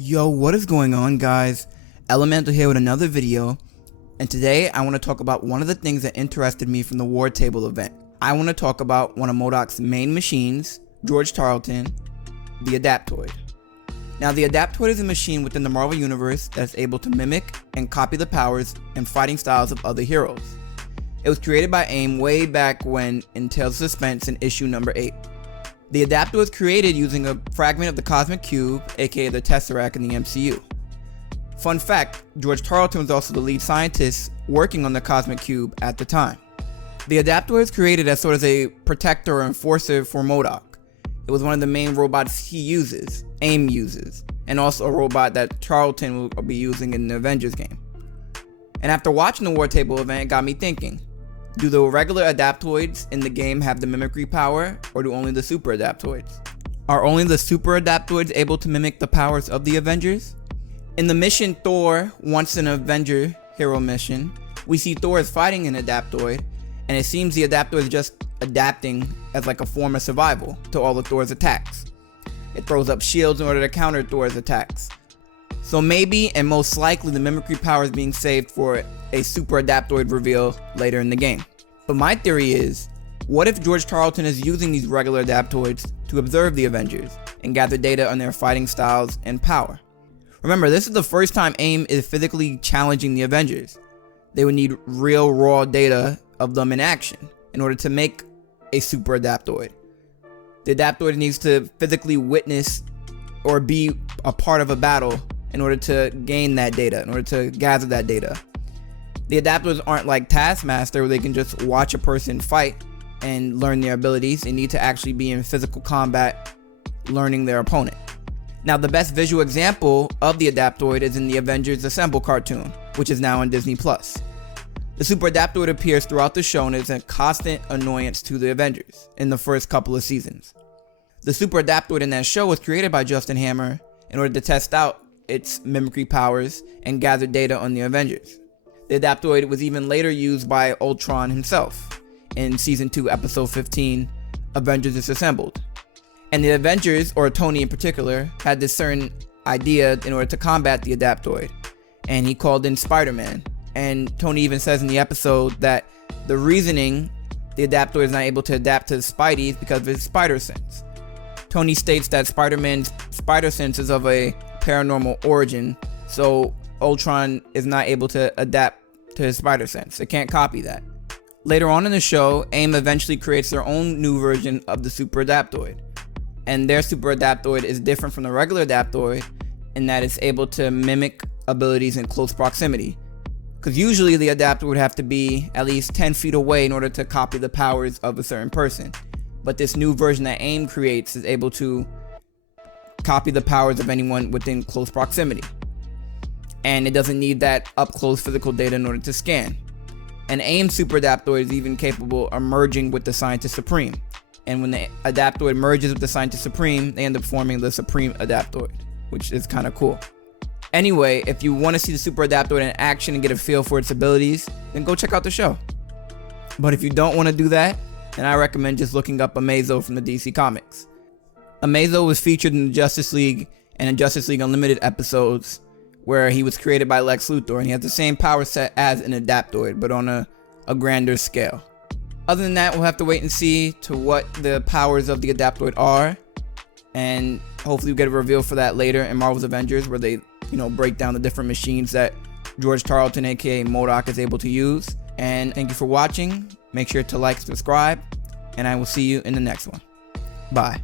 Yo, what is going on, guys? Elemental here with another video, and today I want to talk about one of the things that interested me from the War Table event. I want to talk about one of M.O.D.O.K's main machines, George Tarleton, the Adaptoid. Now, the Adaptoid is a machine within the Marvel Universe that is able to mimic and copy the powers and fighting styles of other heroes. It was created by AIM way back when in Tales of Suspense in issue number 8. The Adaptoid was created using a fragment of the Cosmic Cube, aka the Tesseract in the MCU. Fun fact, George Tarleton was also the lead scientist working on the Cosmic Cube at the time. The Adaptoid was created as sort of a protector or enforcer for M.O.D.O.K. It was one of the main robots he uses, AIM uses, and also a robot that Tarleton will be using in the Avengers game. And after watching the War Table event, it got me thinking, do the regular Adaptoids in the game have the mimicry power, or do only the Super-Adaptoids? Are only the Super-Adaptoids able to mimic the powers of the Avengers? In the mission Thor Once an Avenger hero mission, we see Thor is fighting an Adaptoid, and it seems the Adaptoid is just adapting as like a form of survival to all of Thor's attacks. It throws up shields in order to counter Thor's attacks. So maybe, and most likely, the mimicry power is being saved for a Super-Adaptoid reveal later in the game. But my theory is, what if George Tarleton is using these regular Adaptoids to observe the Avengers and gather data on their fighting styles and power? Remember, this is the first time AIM is physically challenging the Avengers. They would need real raw data of them in action in order to make a Super-Adaptoid. The Adaptoid needs to physically witness or be a part of a battle in order to gain that data, in order to gather that data. The Adaptoids aren't like Taskmaster where they can just watch a person fight and learn their abilities. They need to actually be in physical combat, learning their opponent. Now, the best visual example of the Adaptoid is in the Avengers Assemble cartoon, which is now on Disney+. The Super-Adaptoid appears throughout the show and is a constant annoyance to the Avengers in the first couple of seasons. The Super-Adaptoid in that show was created by Justin Hammer in order to test out its mimicry powers and gather data on the Avengers. The Adaptoid was even later used by Ultron himself in Season 2, Episode 15, Avengers Disassembled. And the Avengers, or Tony in particular, had this certain idea in order to combat the Adaptoid, and he called in Spider-Man. And Tony even says in the episode that the reasoning the Adaptoid is not able to adapt to the Spidey is because of his spider sense. Tony states that Spider-Man's spider sense is of a paranormal origin, so Ultron is not able to adapt to his spider sense. It can't copy that. Later on in the show, AIM eventually creates their own new version of the Super-Adaptoid, and their Super-Adaptoid is different from the regular Adaptoid in that it's able to mimic abilities in close proximity, because usually the Adaptoid would have to be at least 10 feet away in order to copy the powers of a certain person. But this new version that AIM creates is able to copy the powers of anyone within close proximity. And it doesn't need that up-close physical data in order to scan. And AIM Super-Adaptoid is even capable of merging with the Scientist Supreme. And when the Adaptoid merges with the Scientist Supreme, they end up forming the Supreme Adaptoid, which is kind of cool. Anyway, if you want to see the Super-Adaptoid in action and get a feel for its abilities, then go check out the show. But if you don't want to do that, then I recommend just looking up M.O.D.O.K from the DC Comics. M.O.D.O.K was featured in the Justice League and in Justice League Unlimited episodes where he was created by Lex Luthor, and he has the same power set as an Adaptoid, but on a grander scale. Other than that, we'll have to wait and see to what the powers of the Adaptoid are, and hopefully we'll get a reveal for that later in Marvel's Avengers, where they, break down the different machines that George Tarleton, aka M.O.D.O.K, is able to use. And thank you for watching. Make sure to like, subscribe, and I will see you in the next one. Bye.